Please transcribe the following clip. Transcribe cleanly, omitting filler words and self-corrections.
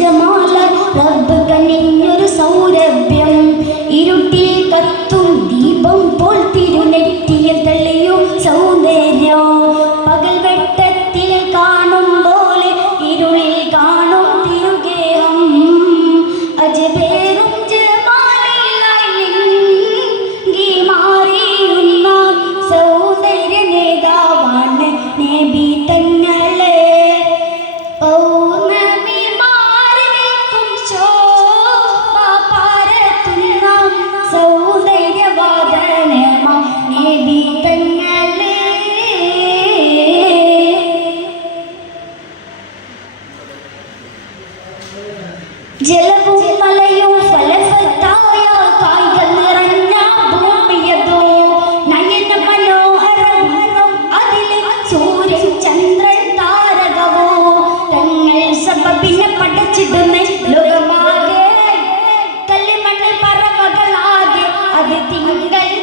ജമാല റബ്ബ് കനിഞ്ഞൊരു സൗരഭ്യം ഇരുട്ടിൽ കത്തും ദീപം പോൽ തിരുനെറ്റിയിൽ തെളിയും സൗന്ദര്യം പകൽ വെട്ടത്തിൽ കാണും പോലെ ഇരുളിൽ കാണും തിരുഗേഹം അജബേറും ജമാലിലായി ലിംഗി മാറിയുന്ന സൗന്ദര്യ നേതാവാണ് നബി തങ്ങളെ പൗർണമി മാറി നിൽക്കും ശോഭ പരത്തുന്ന സൗന്ദര്യവാദനമാ നബി തങ്ങളെ ജലവും മലയും